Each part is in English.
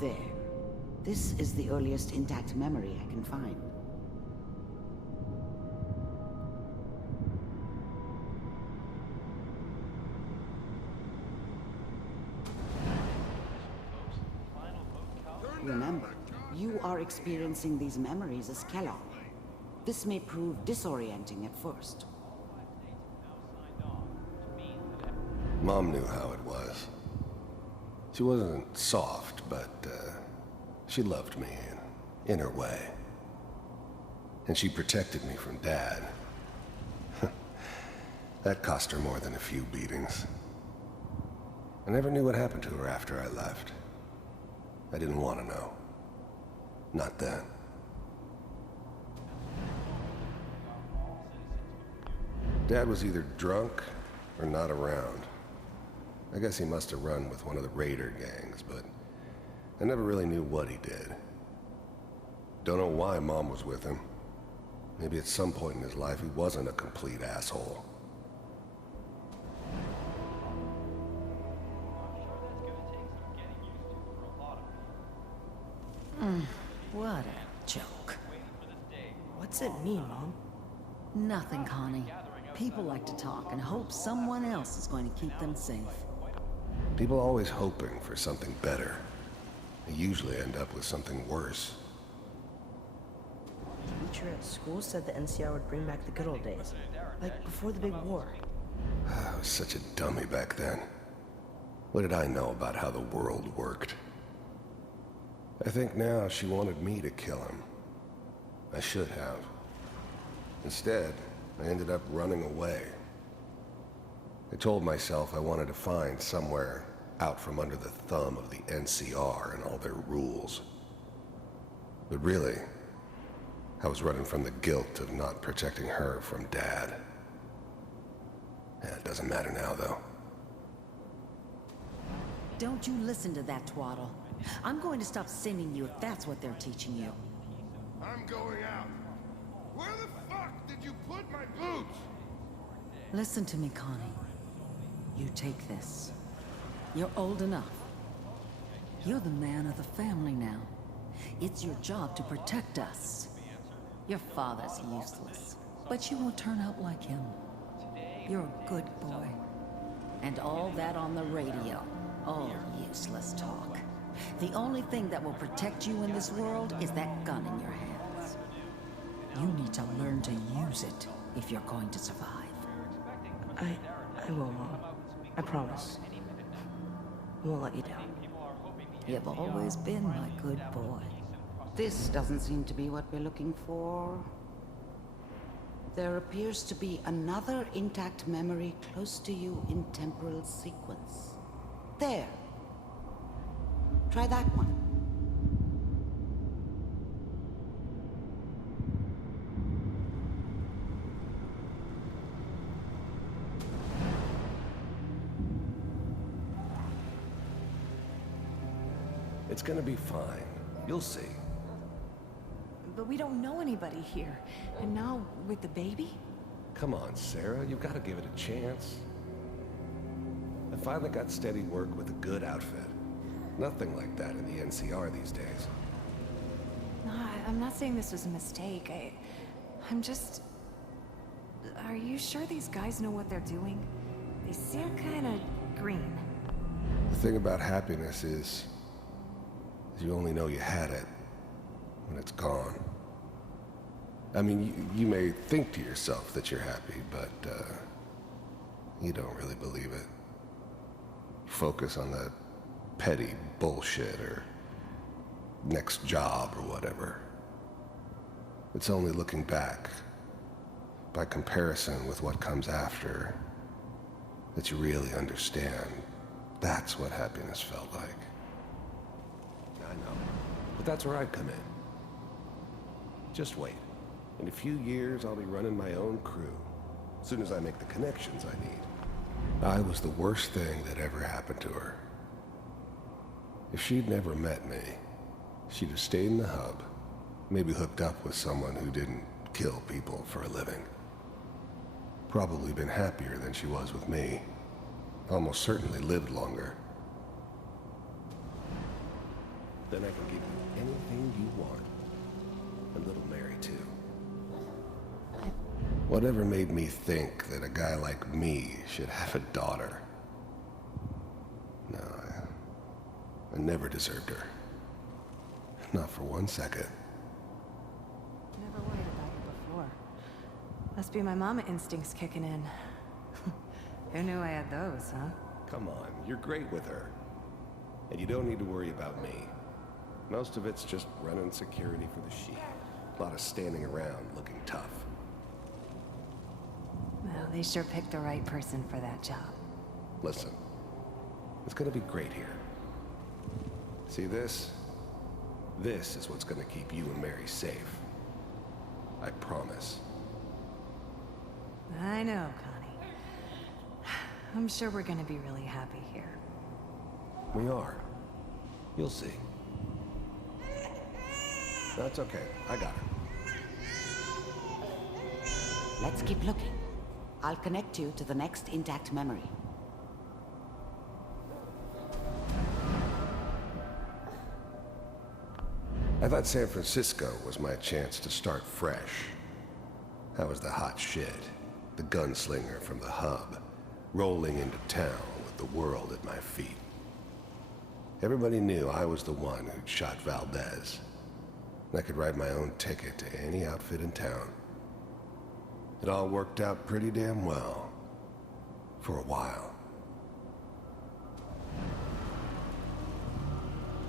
There. This is the earliest intact memory I can find. Remember, you are experiencing these memories as Kellogg. This may prove disorienting at first. Mom knew how it was. She wasn't soft, but she loved me in her way. And she protected me from Dad. That cost her more than a few beatings. I never knew what happened to her after I left. I didn't want to know. Not then. Dad was either drunk or not around. I guess he must have run with one of the raider gangs, but I never really knew what he did. Don't know why Mom was with him. Maybe at some point in his life he wasn't a complete asshole. What a joke. What's it mean, Mom? Nothing, Connie. People like to talk and hope someone else is going to keep them safe. People always hoping for something better. They usually end up with something worse. Teacher at school said the NCR would bring back the good old days. Like before the big war. I was such a dummy back then. What did I know about how the world worked? I think now she wanted me to kill him. I should have. Instead, I ended up running away. I told myself I wanted to find somewhere out from under the thumb of the NCR and all their rules. But really, I was running from the guilt of not protecting her from Dad. It doesn't matter now, though. Don't you listen to that twaddle. I'm going to stop sending you if that's what they're teaching you. I'm going out. Where the fuck did you put my boots? Listen to me, Connie. You take this. You're old enough. You're the man of the family now. It's your job to protect us. Your father's useless, but you won't turn out like him. You're a good boy. And all that on the radio, all useless talk. The only thing that will protect you in this world is that gun in your hands. You need to learn to use it if you're going to survive. I will, Mom. I promise. I won't let you down. You've always been my good boy. This doesn't seem to be what we're looking for. There appears to be another intact memory close to you in temporal sequence. There. Try that one. It's gonna be fine. You'll see. But we don't know anybody here. And now, with the baby? Come on, Sarah. You've got to give it a chance. I finally got steady work with a good outfit. Nothing like that in the NCR these days. No, I'm not saying this was a mistake. I'm just... Are you sure these guys know what they're doing? They seem kinda green. The thing about happiness is you only know you had it when it's gone. I mean, you may think to yourself that you're happy, but you don't really believe it. You focus on the petty bullshit or next job or whatever. It's only looking back, by comparison with what comes after, that you really understand that's what happiness felt like. I know, but that's where I come in. Just wait. In a few years, I'll be running my own crew, as soon as I make the connections I need. I was the worst thing that ever happened to her. If she'd never met me, she'd have stayed in the hub, maybe hooked up with someone who didn't kill people for a living. Probably been happier than she was with me. Almost certainly lived longer. Then I can give you anything you want. And little Mary, too. Whatever made me think that a guy like me should have a daughter? No, I never deserved her. Not for 1 second. Never worried about you before. Must be my mama instincts kicking in. Who knew I had those, huh? Come on, you're great with her. And you don't need to worry about me. Most of it's just running security for the sheep. A lot of standing around looking tough. Well, they sure picked the right person for that job. Listen, it's gonna be great here. See this? This is what's gonna keep you and Mary safe. I promise. I know, Connie. I'm sure we're gonna be really happy here. We are. You'll see. That's okay. I got her. Let's keep looking. I'll connect you to the next intact memory. I thought San Francisco was my chance to start fresh. I was the hot shit, the gunslinger from the hub, rolling into town with the world at my feet. Everybody knew I was the one who'd shot Valdez. And I could write my own ticket to any outfit in town. It all worked out pretty damn well. For a while.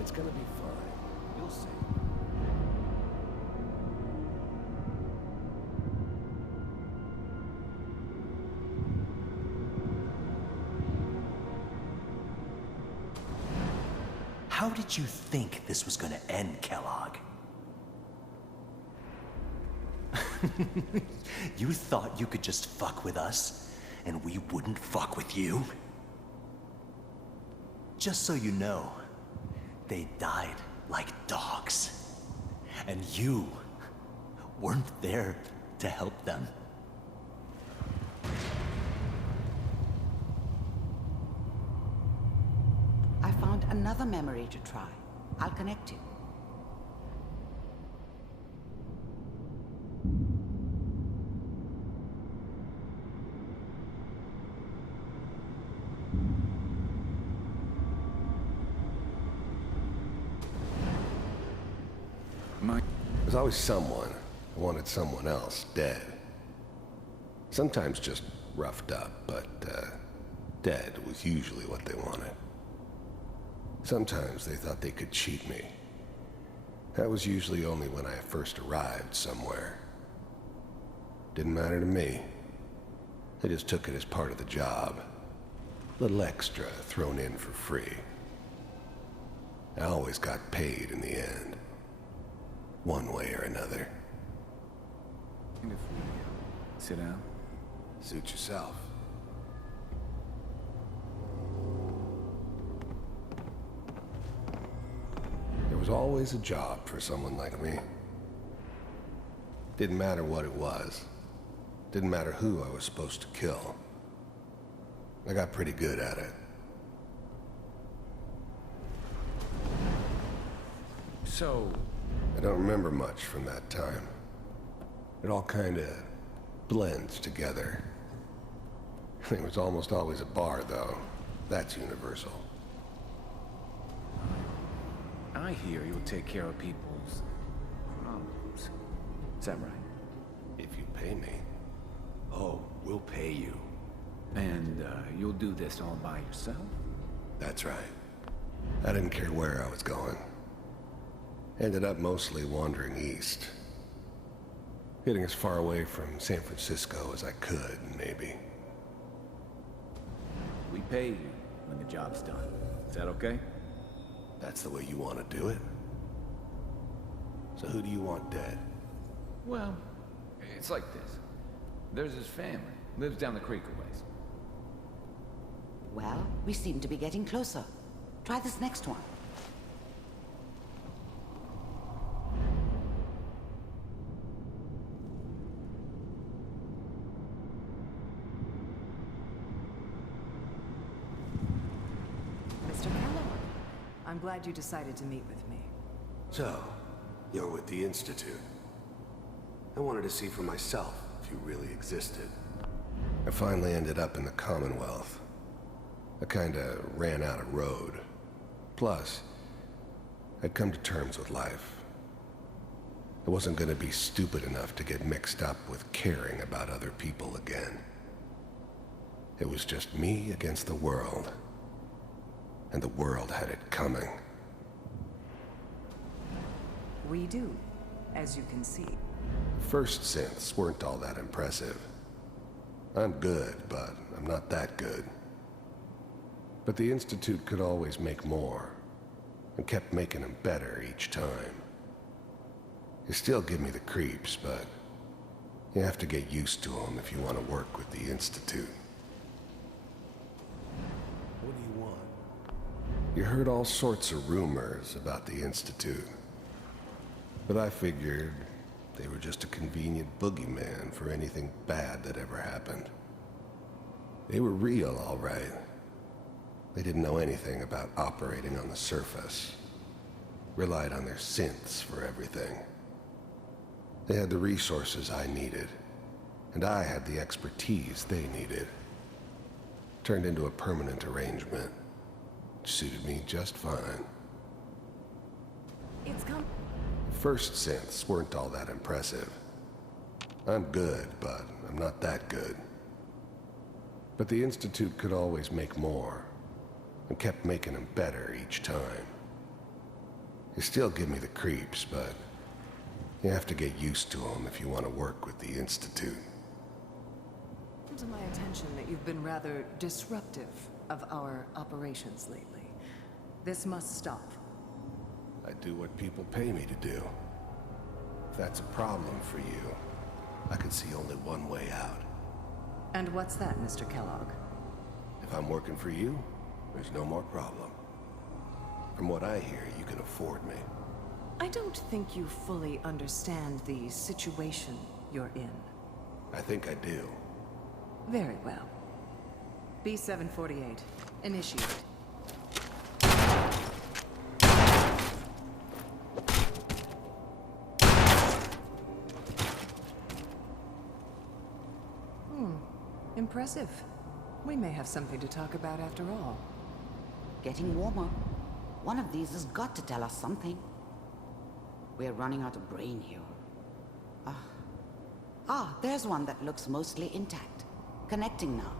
It's gonna be fine. You'll see. How did you think this was gonna end, Kellogg? You thought you could just fuck with us, and we wouldn't fuck with you? Just so you know, they died like dogs. And you weren't there to help them. I found another memory to try. I'll connect you. There's always someone who wanted someone else dead. Sometimes just roughed up, but dead was usually what they wanted. Sometimes they thought they could cheat me. That was usually only when I first arrived somewhere. Didn't matter to me. They just took it as part of the job. A little extra thrown in for free. I always got paid in the end. One way or another. If we sit down? Suit yourself. There was always a job for someone like me. Didn't matter what it was. Didn't matter who I was supposed to kill. I got pretty good at it. So, I don't remember much from that time. It all kinda blends together. There was almost always a bar, though. That's universal. I hear you'll take care of people's problems. Is that right? If you pay me. Oh, we'll pay you. And you'll do this all by yourself? That's right. I didn't care where I was going. Ended up mostly wandering east. Getting as far away from San Francisco as I could, maybe. We pay you when the job's done. Is that okay? That's the way you want to do it? So who do you want dead? Well, it's like this. There's his family. Lives down the creek a ways. Well, we seem to be getting closer. Try this next one. Mr. Kellogg, I'm glad you decided to meet with me. So, you're with the Institute. I wanted to see for myself if you really existed. I finally ended up in the Commonwealth. I kinda ran out of road. Plus, I'd come to terms with life. I wasn't gonna be stupid enough to get mixed up with caring about other people again. It was just me against the world. And the world had it coming. We do, as you can see. First synths weren't all that impressive. I'm good, but I'm not that good. But the Institute could always make more, and kept making them better each time. They still give me the creeps, but you have to get used to them if you want to work with the Institute. What do you want? You heard all sorts of rumors about the Institute, but I figured they were just a convenient boogeyman for anything bad that ever happened. They were real, all right. They didn't know anything about operating on the surface. Relied on their synths for everything. They had the resources I needed, and I had the expertise they needed. Turned into a permanent arrangement. Suited me just fine. It's come. First synths weren't all that impressive. I'm good, but I'm not that good. But the Institute could always make more, and kept making them better each time. They still give me the creeps, but you have to get used to them if you want to work with the Institute. Come to my attention that you've been rather disruptive of our operations lately. This must stop. I do what people pay me to do. If that's a problem for you, I can see only one way out. And what's that, Mr. Kellogg? If I'm working for you, there's no more problem. From what I hear, you can afford me. I don't think you fully understand the situation you're in. I think I do. Very well. B-748, initiate. Impressive. We may have something to talk about after all. Getting warmer. One of these has got to tell us something. We're running out of brain here. There's one that looks mostly intact. Connecting now.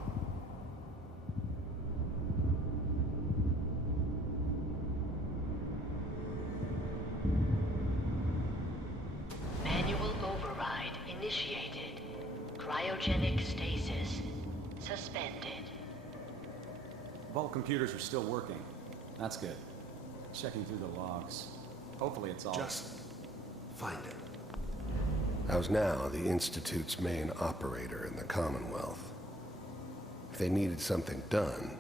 Manual override initiated. Cryogenic stasis suspended. Vault computers are still working. That's good. Checking through the logs. Hopefully it's all... Just find it. I was now the Institute's main operator in the Commonwealth. If they needed something done,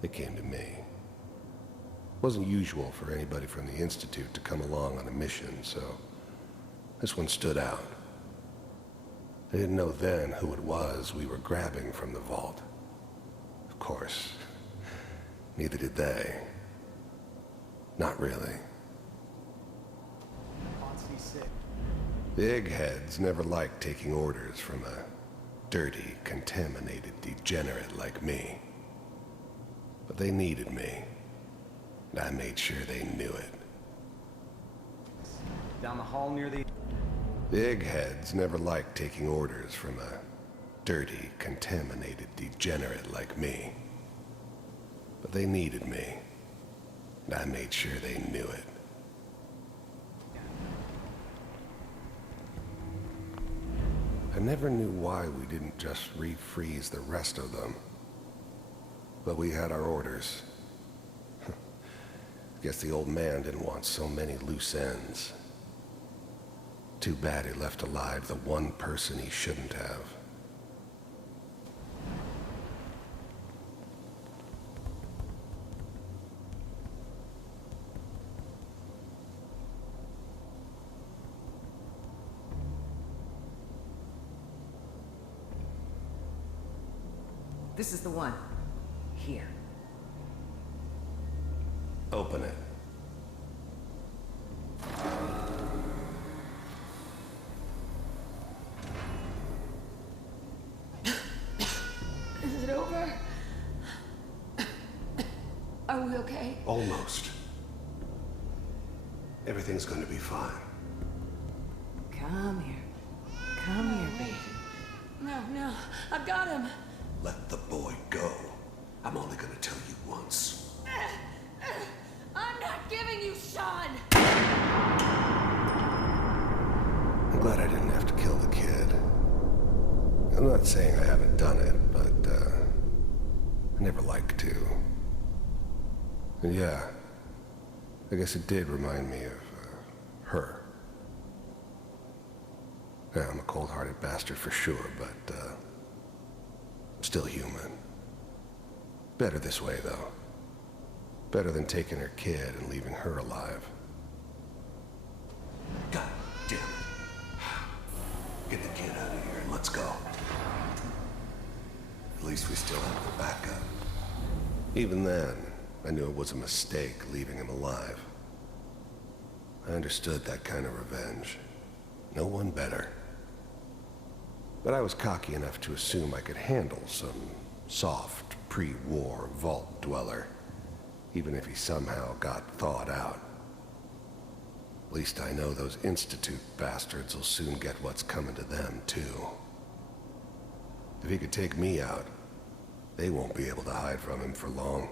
they came to me. It wasn't usual for anybody from the Institute to come along on a mission, so this one stood out. They didn't know then who it was we were grabbing from the vault. Of course, neither did they. Not really. The eggheads never liked taking orders from a dirty, contaminated degenerate like me. But they needed me, and I made sure they knew it. Down the hall near the... The eggheads never liked taking orders from a dirty, contaminated degenerate like me. But they needed me, and I made sure they knew it. I never knew why we didn't just refreeze the rest of them. But we had our orders. Guess the old man didn't want so many loose ends. Too bad he left alive the one person he shouldn't have. This is the one. Here. Open it. Is it over? Are we okay? Almost. Everything's gonna be fine. Come here. Come here, baby. No, I've got him. Let the boy go. I'm only gonna tell you once. I'm not giving you Sean! I'm glad I didn't have to kill the kid. I'm not saying I haven't done it, but, I never liked to. And yeah, I guess it did remind me of, her. Yeah, I'm a cold-hearted bastard for sure, but, I'm still human. Better this way, though. Better than taking her kid and leaving her alive. God damn it. Get the kid out of here and let's go. At least we still have the backup. Even then, I knew it was a mistake leaving him alive. I understood that kind of revenge. No one better. But I was cocky enough to assume I could handle some soft, pre-war vault dweller, even if he somehow got thawed out. At least I know those Institute bastards will soon get what's coming to them, too. If he could take me out, they won't be able to hide from him for long.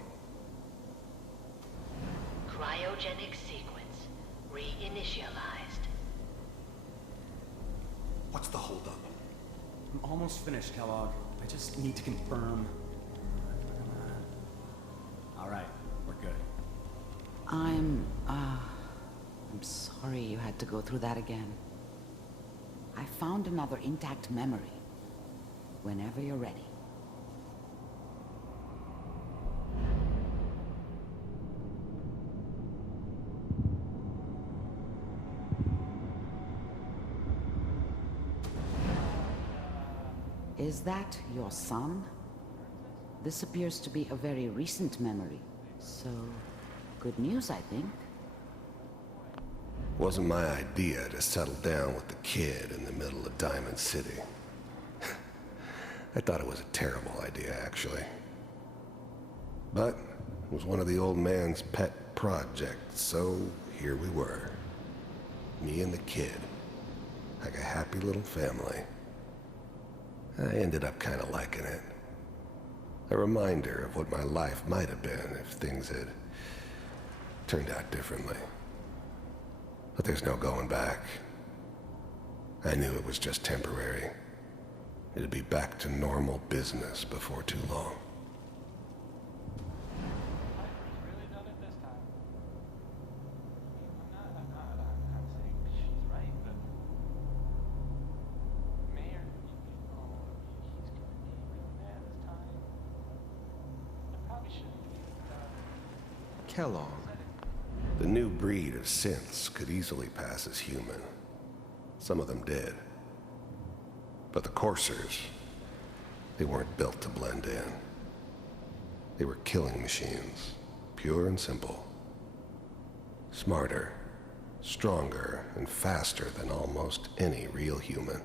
Cryogenic sequence reinitialized. What's the holdup? I'm almost finished, Kellogg. I just need to confirm. All right, we're good. I'm sorry you had to go through that again. I found another intact memory. Whenever you're ready. Is that your son? This appears to be a very recent memory. So, good news, I think. Wasn't my idea to settle down with the kid in the middle of Diamond City. I thought it was a terrible idea, actually. But it was one of the old man's pet projects, so here we were. Me and the kid. Like a happy little family. I ended up kind of liking it. A reminder of what my life might have been if things had turned out differently. But there's no going back. I knew it was just temporary. It'd be back to normal business before too long. Kellogg. The new breed of synths could easily pass as human. Some of them did. But the coursers, they weren't built to blend in. They were killing machines, pure and simple. Smarter, stronger, and faster than almost any real human.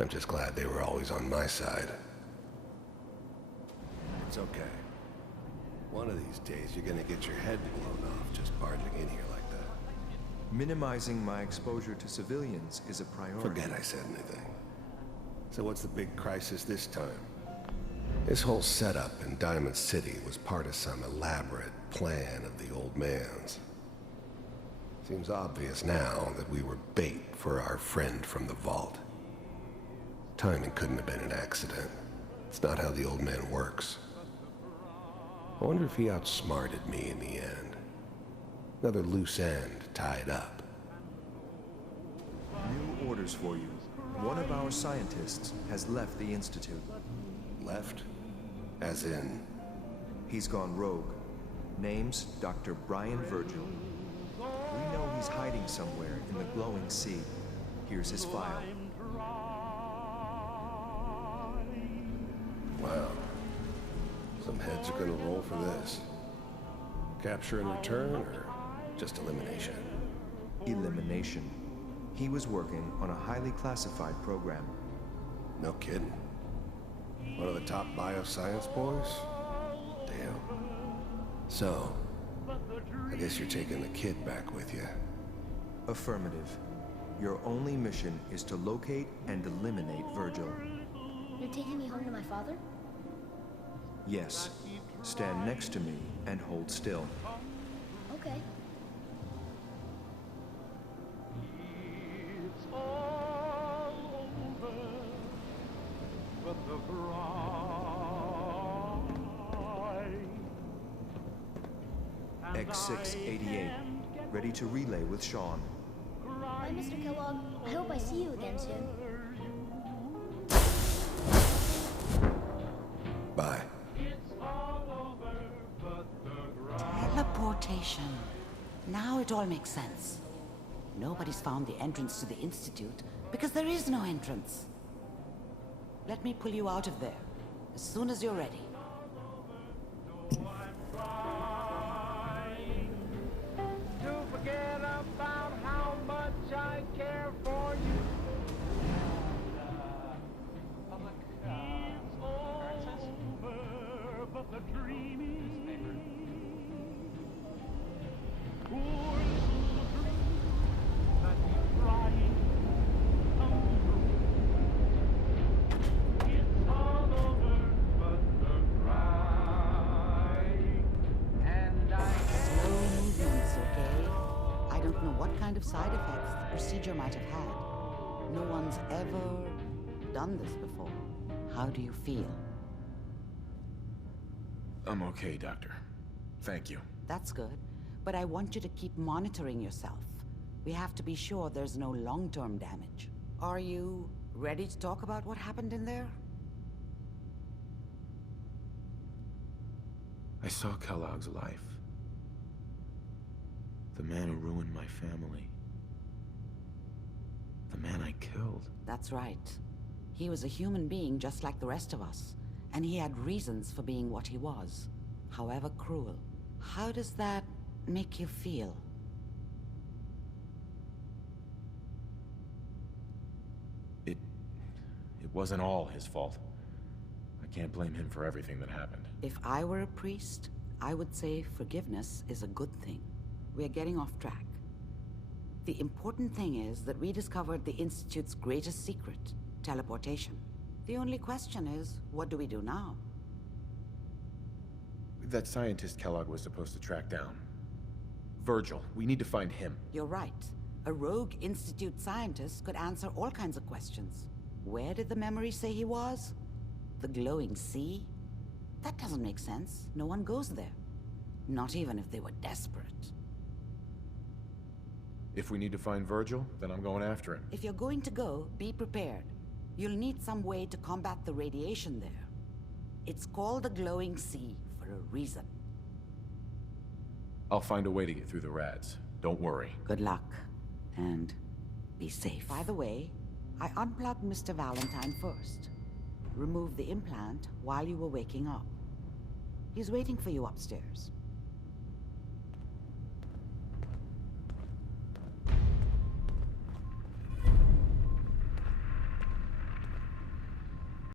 I'm just glad they were always on my side. It's okay. One of these days, you're gonna get your head blown off just barging in here like that. Minimizing my exposure to civilians is a priority. Forget I said anything. So what's the big crisis this time? This whole setup in Diamond City was part of some elaborate plan of the old man's. Seems obvious now that we were bait for our friend from the vault. Timing couldn't have been an accident. It's not how the old man works. I wonder if he outsmarted me in the end. Another loose end tied up. New orders for you. One of our scientists has left the Institute. Left? As in? He's gone rogue. Name's Dr. Brian Virgil. We know he's hiding somewhere in the glowing sea. Here's his file. Wow. Some heads are gonna roll for this. Capture and return, or just elimination? Elimination. He was working on a highly classified program. No kidding. One of the top bioscience boys? Damn. So, I guess you're taking the kid back with you. Affirmative. Your only mission is to locate and eliminate Virgil. You're taking me home to my father? Yes. Stand next to me and hold still. Okay. X688. Ready to relay with Sean. Bye, Mr. Kellogg. I hope I see you again soon. Bye. Teleportation. Now it all makes sense. Nobody's found the entrance to the Institute because there is no entrance. Let me pull you out of there as soon as you're ready. Of side effects the procedure might have had. No one's ever done this before. How do you feel? I'm okay, Doctor. Thank you. That's good, but I want you to keep monitoring yourself. We have to be sure there's no long-term damage. Are you ready to talk about what happened in there? I saw Kellogg's life. The man who ruined my family. The man I killed. That's right. He was a human being just like the rest of us, and he had reasons for being what he was, however cruel. How does that make you feel? It wasn't all his fault. I can't blame him for everything that happened. If I were a priest, I would say forgiveness is a good thing. We're getting off track. The important thing is that we discovered the Institute's greatest secret, teleportation. The only question is, what do we do now? That scientist Kellogg was supposed to track down. Virgil, we need to find him. You're right. A rogue Institute scientist could answer all kinds of questions. Where did the memory say he was? The glowing sea? That doesn't make sense. No one goes there. Not even if they were desperate. If we need to find Virgil, then I'm going after him. If you're going to go, be prepared. You'll need some way to combat the radiation there. It's called the glowing sea for a reason. I'll find a way to get through the rads. Don't worry. Good luck. And be safe. By the way, I unplugged Mr. Valentine first. Removed the implant while you were waking up. He's waiting for you upstairs.